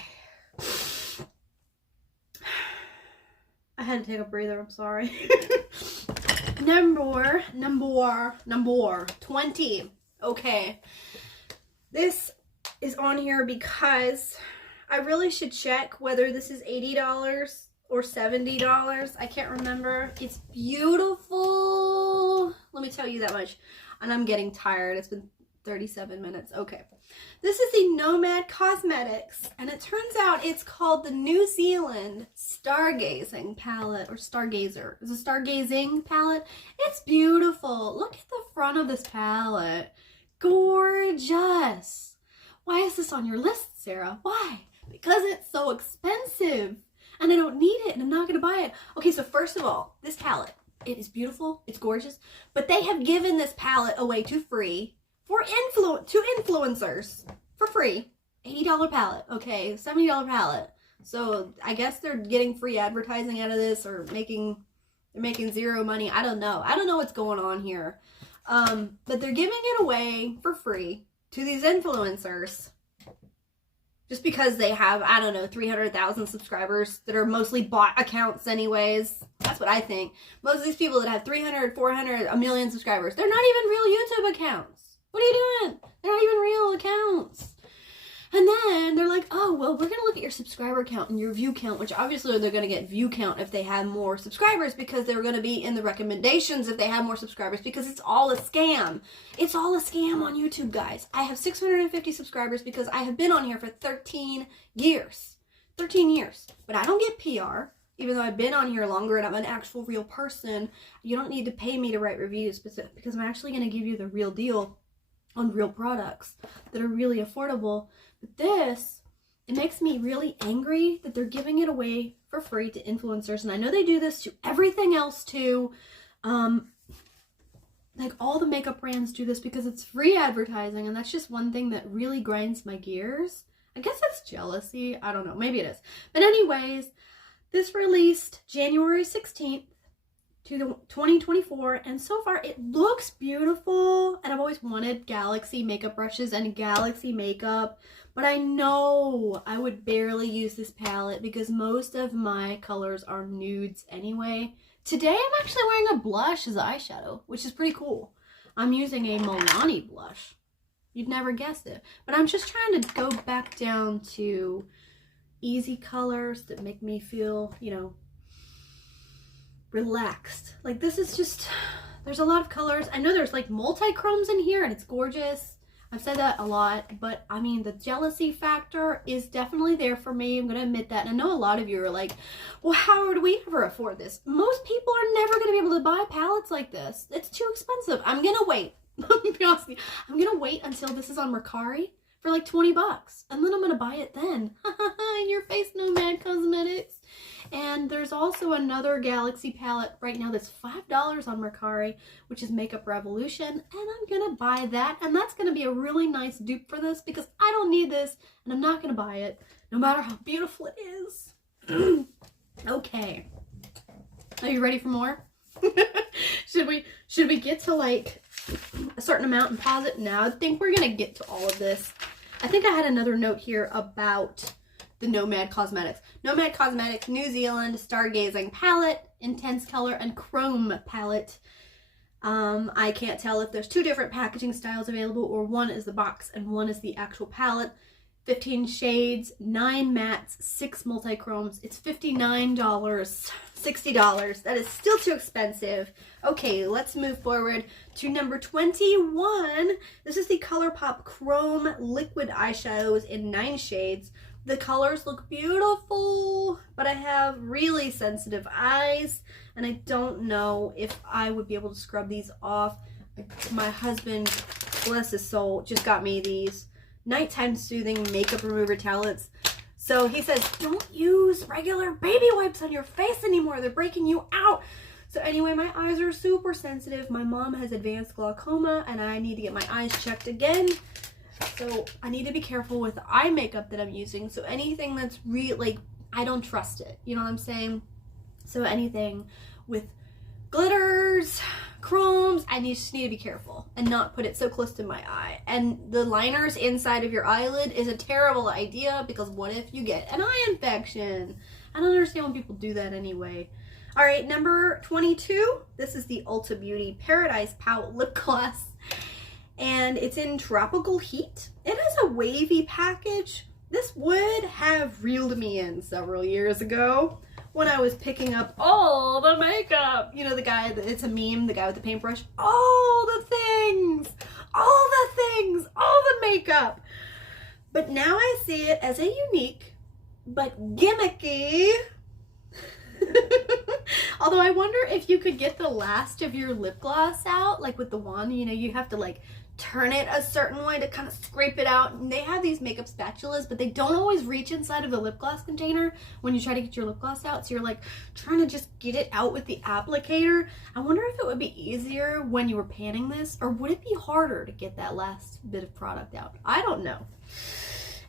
I had to take a breather. I'm sorry. Number 20. Okay. This is on here because I really should check whether this is $80 or $70. I can't remember. It's beautiful. Let me tell you that much. And I'm getting tired. It's been 37 minutes. Okay. This is the Nomad Cosmetics, and it turns out it's called the New Zealand Stargazing palette, or Stargazer. It's a stargazing palette. It's beautiful. Look at the front of this palette. Gorgeous. Why is this on your list, Sarah? Why? Because it's so expensive, and I don't need it, and I'm not going to buy it. Okay, so first of all, this palette, it is beautiful. It's gorgeous, but they have given this palette away to free for influencers for free. $80 palette, okay, $70 palette. So I guess they're getting free advertising out of this, or they're making zero money. I don't know. I don't know what's going on here. But they're giving it away for free to these influencers just because they have, I don't know, 300,000 subscribers that are mostly bot accounts anyways. That's what I think. Most of these people that have 300, 400, a million subscribers, they're not even real YouTube accounts. What are you doing? They're not even real accounts. And then they're like, oh, well, we're going to look at your subscriber count and your view count, which obviously they're going to get view count if they have more subscribers, because they're going to be in the recommendations if they have more subscribers, because it's all a scam. It's all a scam on YouTube, guys. I have 650 subscribers because I have been on here for 13 years. 13 years. But I don't get PR. Even though I've been on here longer and I'm an actual real person, you don't need to pay me to write reviews because I'm actually going to give you the real deal on real products that are really affordable. But this, it makes me really angry that they're giving it away for free to influencers. And I know they do this to everything else too. Like all the makeup brands do this because it's free advertising, and that's just one thing that really grinds my gears. I guess that's jealousy. I don't know. Maybe it is. But anyways, this released January 16th. To the 2024, and so far it looks beautiful, and I've always wanted Galaxy makeup brushes and Galaxy makeup, but I know I would barely use this palette because most of my colors are nudes anyway. Today I'm actually wearing a blush as eyeshadow, which is pretty cool. I'm using a Milani blush. You'd never guess it, but I'm just trying to go back down to easy colors that make me feel, you know, relaxed. Like this is just, there's a lot of colors. I know there's like multi-chromes in here and it's gorgeous. I've said that a lot, but I mean, the jealousy factor is definitely there for me. I'm going to admit that. And I know a lot of you are like, well, how would we ever afford this? Most people are never going to be able to buy palettes like this. It's too expensive. I'm going to wait. Be honest with you. I'm going to wait until this is on Mercari for like 20 bucks. And then I'm going to buy it then. In your face, Nomad Cosmetics. And there's also another Galaxy palette right now that's $5 on Mercari, which is Makeup Revolution. And I'm going to buy that. And that's going to be a really nice dupe for this because I don't need this and I'm not going to buy it no matter how beautiful it is. Okay. Are you ready for more? Should we get to like a certain amount and pause it? No, I think we're going to get to all of this. I think I had another note here about the Nomad Cosmetics. Nomad Cosmetics New Zealand Stargazing Palette, Intense Color, and Chrome Palette. I can't tell if there's two different packaging styles available or one is the box and one is the actual palette. 15 shades, 9 mattes, 6 multi-chromes. It's $59, $60. That is still too expensive. Okay, let's move forward to number 21. This is the ColourPop Chrome Liquid Eyeshadows in 9 shades. The colors look beautiful, but I have really sensitive eyes, and I don't know if I would be able to scrub these off. My husband, bless his soul, just got me these nighttime soothing makeup remover tablets. So he says, don't use regular baby wipes on your face anymore. They're breaking you out. So anyway, my eyes are super sensitive. My mom has advanced glaucoma, and I need to get my eyes checked again. So I need to be careful with the eye makeup that I'm using. So anything that's like, I don't trust it. You know what I'm saying? So anything with glitters, chromes, I just need to be careful and not put it so close to my eye. And the liners inside of your eyelid is a terrible idea because what if you get an eye infection? I don't understand when people do that anyway. All right, number 22. This is the Ulta Beauty Paradise Pout Lip Gloss. And it's in Tropical Heat. It has a wavy package. This would have reeled me in several years ago when I was picking up all the makeup. You know, the guy, it's a meme, the guy with the paintbrush. All the things, all the makeup. But now I see it as a unique but gimmicky. Although I wonder if you could get the last of your lip gloss out, like with the wand, you know, you have to like turn it a certain way to kind of scrape it out. And they have these makeup spatulas, but they don't always reach inside of the lip gloss container when you try to get your lip gloss out. So you're like trying to just get it out with the applicator. I wonder if it would be easier when you were panning this, or would it be harder to get that last bit of product out? I don't know.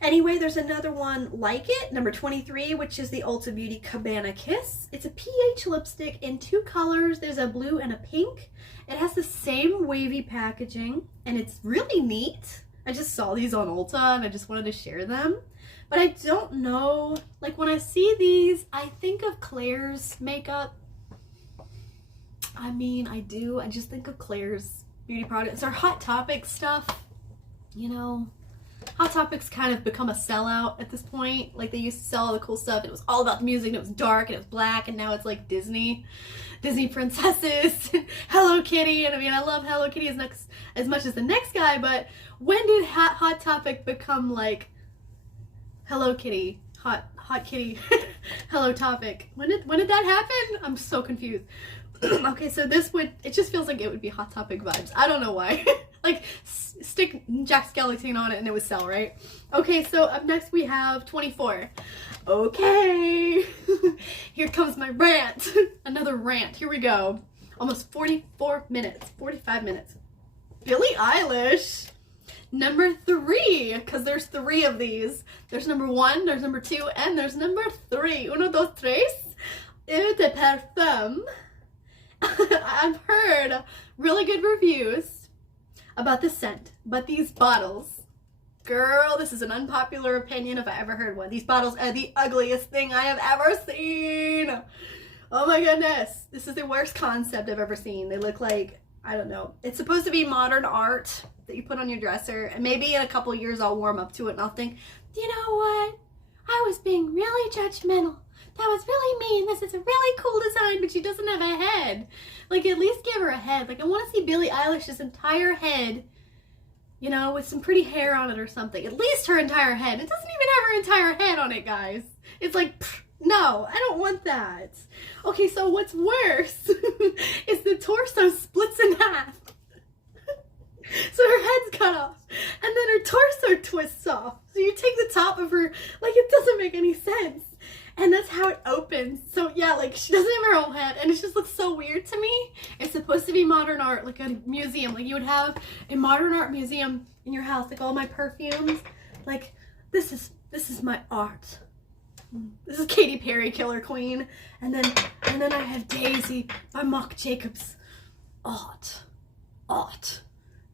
Anyway, there's another one like it, number 23, which is the Ulta Beauty Cabana Kiss. It's a PH lipstick in 2 colors. There's a blue and a pink. It has the same wavy packaging, and it's really neat. I just saw these on Ulta, and I just wanted to share them. But I don't know, like when I see these, I think of Claire's makeup. I mean, I do. I just think of Claire's beauty products or Hot Topic stuff, you know. Hot Topic's kind of become a sellout at this point. Like they used to sell all the cool stuff. It was all about the music, and it was dark, and it was black, and now it's like Disney princesses, Hello Kitty. And I mean, I love Hello Kitty as much as the next guy, but when did Hot Topic become like Hello Kitty, Hot Kitty, Hello Topic? When did that happen? I'm so confused. Okay, so it just feels like it would be Hot Topic vibes. I don't know why. Like, stick Jack Skellington on it and it would sell, right? Okay, so up next we have 24. Okay. Here comes my rant. Another rant. Here we go. Almost 45 minutes. Billie Eilish. Number 3, because there's 3 of these. There's number 1, there's number 2, and there's number 3. Uno, dos, tres. Eau de parfum. I've heard really good reviews about the scent, but these bottles, girl, this is an unpopular opinion if I ever heard one. These bottles are the ugliest thing I have ever seen. Oh my goodness. This is the worst concept I've ever seen. They look like, I don't know. It's supposed to be modern art that you put on your dresser, and maybe in a couple of years I'll warm up to it and I'll think, you know what? I was being really judgmental. That was really mean. This is a really cool design, but she doesn't have a head. Like, at least give her a head. Like, I want to see Billie Eilish's entire head you know, with some pretty hair on it or something. At least her entire head. It doesn't even have her entire head on it, guys. It's like, pfft, no, I don't want that. Okay, so what's worse is the torso splits in half. So her head's cut off, and then her torso twists off. So you take the top of her, like, it doesn't make any sense. And that's how it opens. So yeah, like, she doesn't have her whole head, and it just looks so weird to me. It's supposed to be modern art, like a museum. Like, you would have a modern art museum in your house, like all my perfumes. Like, this is my art. This is Katy Perry, Killer Queen. And then I have Daisy by Marc Jacobs. Art.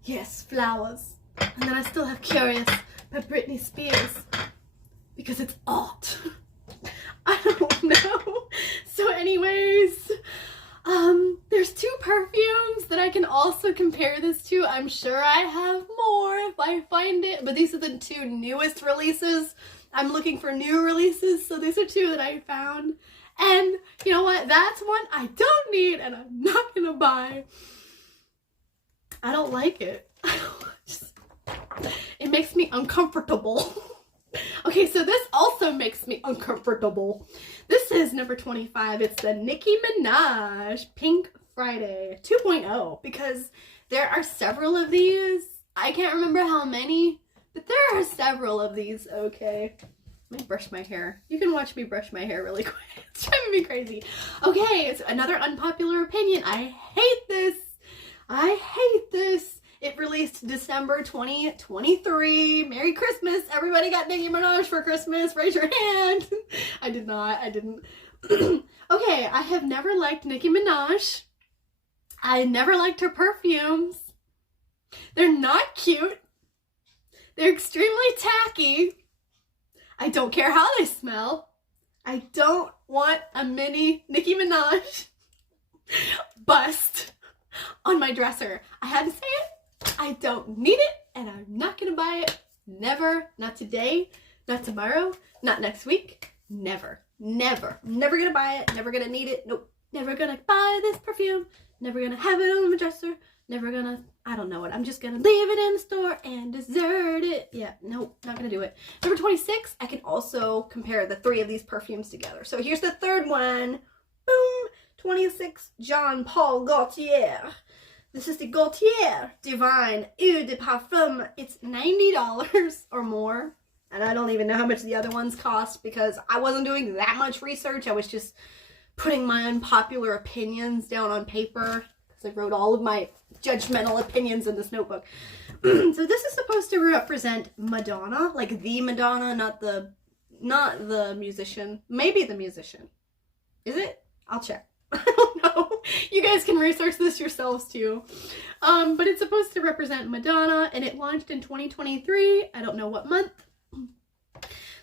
Yes, flowers. And then I still have Curious by Britney Spears, because it's art. I don't know. So anyways, there's 2 perfumes that I can also compare this to. I'm sure I have more if I find it, but these are the 2 newest releases. I'm looking for new releases, so these are 2 that I found. And you know what? That's one I don't need and I'm not gonna buy. I don't like it. It makes me uncomfortable. Okay, so this also makes me uncomfortable. This is number 25. It's the Nicki Minaj Pink Friday 2.0, because there are several of these. I can't remember how many, but there are several of these. Okay, let me brush my hair. You can watch me brush my hair really quick. It's driving me crazy. Okay, it's another unpopular opinion. I hate this. It released December 2023. Merry Christmas. Everybody got Nicki Minaj for Christmas. Raise your hand. I did not. I didn't. Okay, I have never liked Nicki Minaj. I never liked her perfumes. They're not cute. They're extremely tacky. I don't care how they smell. I don't want a mini Nicki Minaj bust on my dresser. I had to say it. I don't need it, and I'm not gonna buy it. Never. Not today. Not tomorrow. Not next week. Never. Never. Never gonna buy it. Never gonna need it. Nope. Never gonna buy this perfume. Never gonna have it on my dresser. Never gonna, I don't know what. I'm just gonna leave it in the store and desert it. Yeah, nope, not gonna do it. Number 26, I can also compare the 3 of these perfumes together. So here's the third one. Boom. 26, Jean Paul Gaultier. This is the Gaultier Divine Eau de Parfum. It's $90 or more. And I don't even know how much the other ones cost, because I wasn't doing that much research. I was just putting my unpopular opinions down on paper, because I wrote all of my judgmental opinions in this notebook. So this is supposed to represent Madonna, like the Madonna, not the musician. Maybe the musician. Is it? I'll check. I don't know. You guys can research this yourselves too. But it's supposed to represent Madonna, and it launched in 2023. I don't know what month.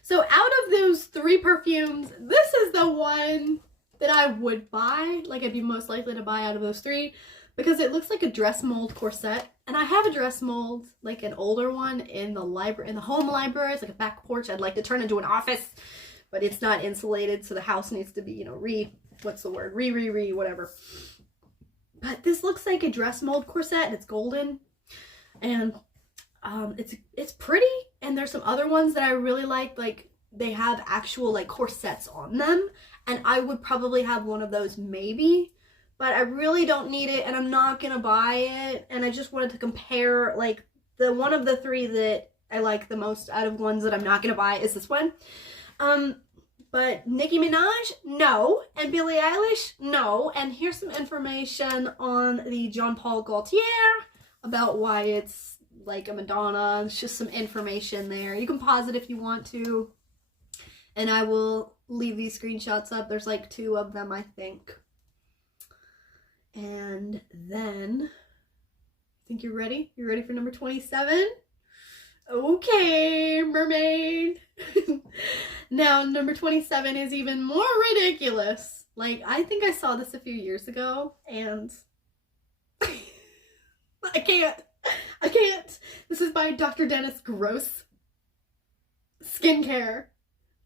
So out of those 3 perfumes, this is the one that I would buy. Like, I'd be most likely to buy out of those 3, because it looks like a dress mold corset. And I have a dress mold, like an older one, in the library, in the home library. It's like a back porch I'd like to turn into an office, but it's not insulated, so the house needs to be, you know, whatever. But this looks like a dress mold corset, and it's golden, and it's pretty. And there's some other ones that I really like they have actual like corsets on them, and I would probably have one of those maybe, but I really don't need it, and I'm not gonna buy it. And I just wanted to compare, like, the one of the 3 that I like the most out of ones that I'm not gonna buy is this one. But Nicki Minaj, no. And Billie Eilish, no. And here's some information on the Jean Paul Gaultier about why it's like a Madonna. It's just some information there. You can pause it if you want to. And I will leave these screenshots up. There's like 2 of them, I think. And then, I think you're ready? You're ready for number 27? Okay, mermaid. Now, number 27 is even more ridiculous. Like, I think I saw this a few years ago, and I can't. This is by Dr. Dennis Gross Skincare.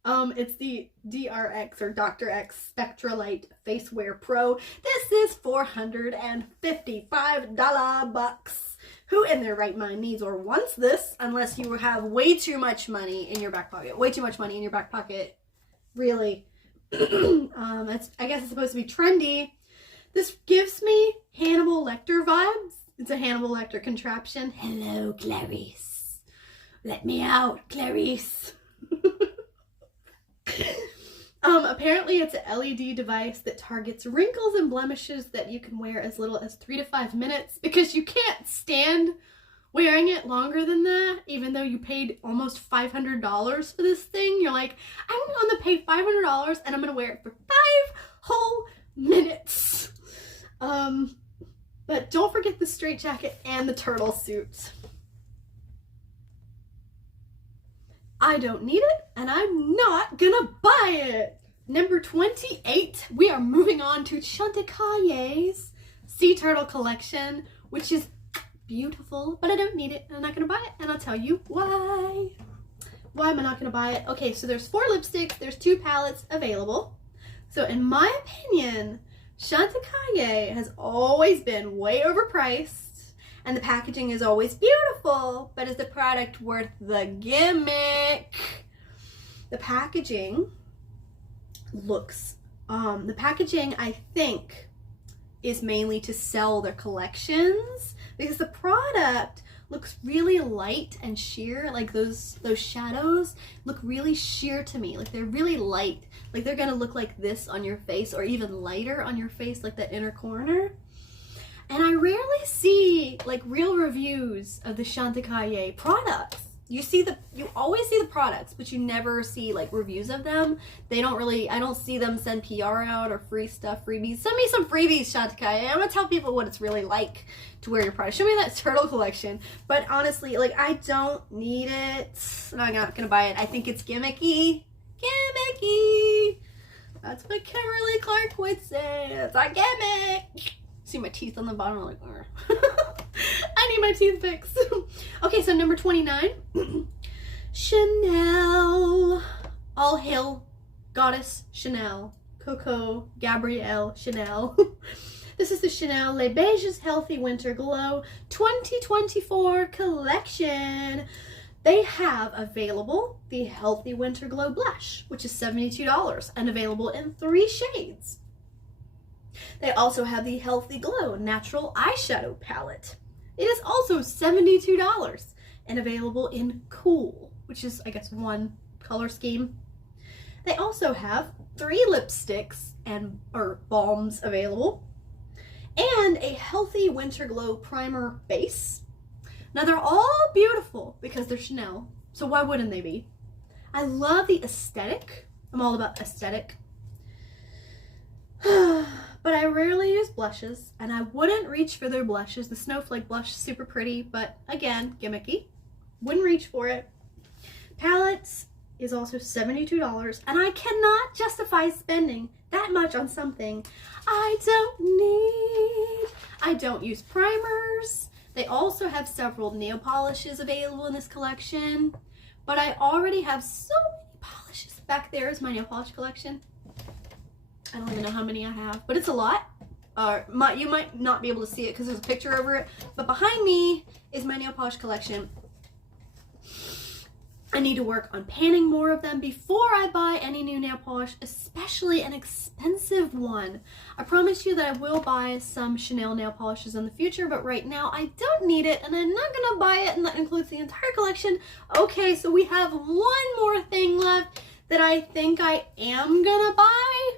It's the DRX or Dr. X Spectralite Face Wear Pro. This is $455 bucks. Who in their right mind needs or wants this unless you have way too much money in your back pocket? Way too much money in your back pocket. Really. I guess it's supposed to be trendy. This gives me Hannibal Lecter vibes. It's a Hannibal Lecter contraption. Hello, Clarice. Let me out, Clarice. Apparently it's an LED device that targets wrinkles and blemishes that you can wear as little as 3 to 5 minutes, because you can't stand wearing it longer than that, even though you paid almost $500 for this thing. You're like, I'm going to pay $500 and I'm going to wear it for 5 whole minutes. But don't forget the straitjacket and the turtle suit. I don't need it, and I'm not gonna buy it. Number 28, we are moving on to Chantecaille's Sea Turtle collection, which is beautiful, but I don't need it, and I'm not gonna buy it, and I'll tell you why. Why am I not gonna buy it? Okay, so there's 4 lipsticks, there's 2 palettes available. So in my opinion, Chantecaille has always been way overpriced. And the packaging is always beautiful, but is the product worth the gimmick? The packaging looks, I think, is mainly to sell their collections, because the product looks really light and sheer. Like those shadows look really sheer to me. Like they're really light. Like they're gonna look like this on your face, or even lighter on your face, like that inner corner. And I rarely see like real reviews of the Chantecaille products. You always see the products, but you never see like reviews of them. I don't see them send PR out or free stuff, freebies. Send me some freebies, Chantecaille. I'm gonna tell people what it's really like to wear your product. Show me that turtle collection. But honestly, like I don't need it. I'm not gonna buy it. I think it's gimmicky. Gimmicky. That's what Kimberly Clark would say. It's a gimmick. See my teeth on the bottom, I'm like, I need my teeth fixed. Okay, so number 29, Chanel. All hail goddess Chanel. Coco Gabrielle Chanel. This is the Chanel Les Beiges Healthy Winter Glow 2024 collection. They have available the Healthy Winter Glow Blush, which is $72 and available in 3 shades. They also have the Healthy Glow Natural Eyeshadow Palette. It is also $72 and available in Cool, which is, I guess, 1 color scheme. They also have 3 lipsticks or balms available, and a Healthy Winter Glow Primer Base. Now, they're all beautiful because they're Chanel, so why wouldn't they be? I love the aesthetic. I'm all about aesthetic. But I rarely use blushes, and I wouldn't reach for their blushes. The Snowflake blush is super pretty, but again, gimmicky. Wouldn't reach for it. Palettes is also $72, and I cannot justify spending that much on something I don't need. I don't use primers. They also have several nail polishes available in this collection, but I already have so many polishes. Back there is my nail polish collection. I don't even know how many I have, but it's a lot. You might not be able to see it because there's a picture over it, but behind me is my nail polish collection. I need to work on panning more of them before I buy any new nail polish, especially an expensive one. I promise you that I will buy some Chanel nail polishes in the future, but right now I don't need it, and I'm not gonna buy it, and that includes the entire collection. Okay, so we have one more thing left that I think I am gonna buy.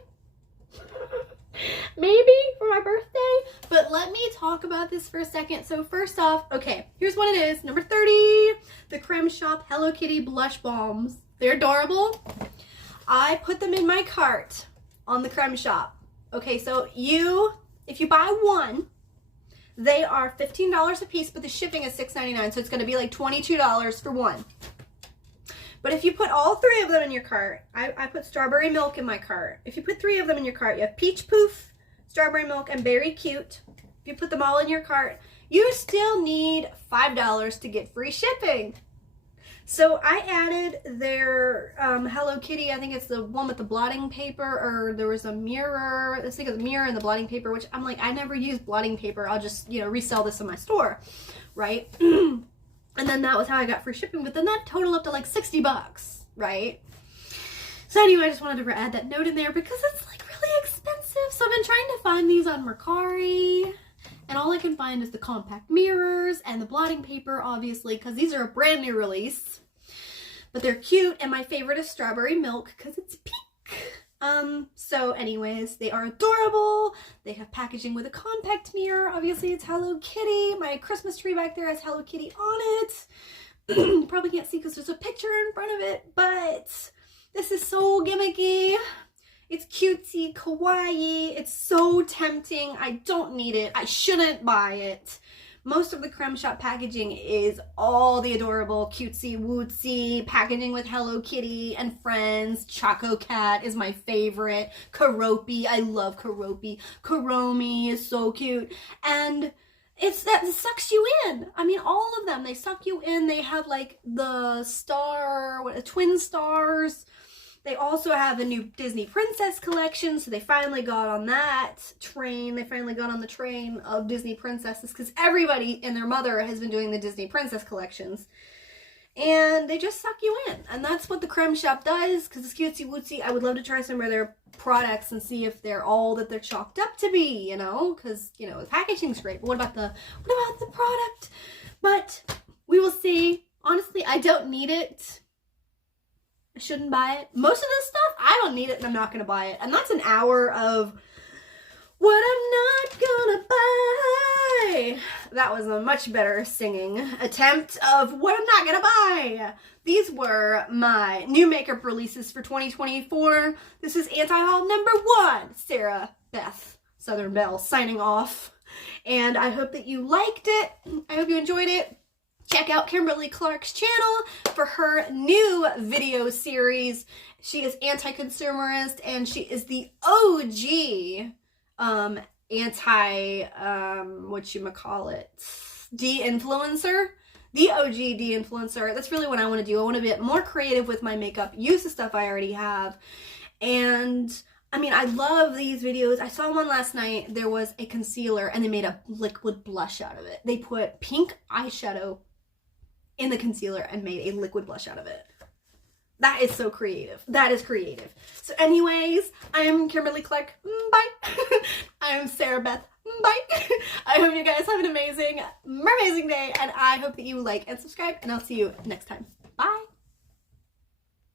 Maybe for my birthday, but let me talk about this for a second. So first off, okay, here's what it is. Number 30, the Creme Shop Hello Kitty Blush Balms. They're adorable. I put them in my cart on the Creme Shop. Okay, so if you buy one, they are $15 a piece, but the shipping is $6.99, so it's gonna be like $22 for one. But if you put all 3 of them in your cart, I put strawberry milk in my cart. If you put 3 of them in your cart, you have peach poof, strawberry milk, and berry cute. If you put them all in your cart, you still need $5 to get free shipping. So I added their Hello Kitty, I think it's the one with the blotting paper, or there was a mirror. Let's think of the mirror and the blotting paper, which I'm like, I never use blotting paper. I'll just, resell this in my store. right? And then that was how I got free shipping, but then that totaled up to like $60, right? So anyway, I just wanted to add that note in there because it's like really expensive. So I've been trying to find these on Mercari, and all I can find is the compact mirrors and the blotting paper, obviously, because these are a brand new release. But they're cute, and my favorite is strawberry milk because it's pink. So anyways, they are adorable. They have packaging with a compact mirror. Obviously, it's Hello Kitty. My Christmas tree back there has Hello Kitty on it. You probably can't see because there's a picture in front of it, but this is so gimmicky. It's cutesy, kawaii. It's so tempting. I don't need it. I shouldn't buy it. Most of the Creme Shop packaging is all the adorable, cutesy, wootsy packaging with Hello Kitty and friends. Choco Cat is my favorite. Karopi, I love Karopi. Karomi is so cute. And it's that sucks you in. I mean, all of them, they suck you in. They have like the twin stars. They also have a new Disney Princess collection, so they finally got on that train. They finally got on the train of Disney princesses because everybody and their mother has been doing the Disney Princess collections. And they just suck you in. And that's what the Creme Shop does because it's cutesy wootsy. I would love to try some of their products and see if they're all that they're chalked up to be, you know, because, you know, the packaging's great. But what about the product? But we will see. Honestly, I don't need it. I shouldn't buy it. Most of this stuff, I don't need it and I'm not going to buy it. And that's an hour of what I'm not going to buy. That was a much better singing attempt of what I'm not going to buy. These were my new makeup releases for 2024. This is anti-haul number 1. Sarah, Beth, Southern Belle signing off. And I hope that you liked it. I hope you enjoyed it. Check out Kimberly Clark's channel for her new video series. She is anti-consumerist and she is the OG de-influencer. The OG de-influencer. That's really what I want to do. I want to be more creative with my makeup, use the stuff I already have. And I mean, I love these videos. I saw one last night. There was a concealer and they made a liquid blush out of it. They put pink eyeshadow in the concealer and made a liquid blush out of it. That is so creative. That is creative. So anyways, I am Kimberly Clark. Bye. I am Sarah Beth. Bye. I hope you guys have an amazing day, and I hope that you like and subscribe, and I'll see you next time. Bye.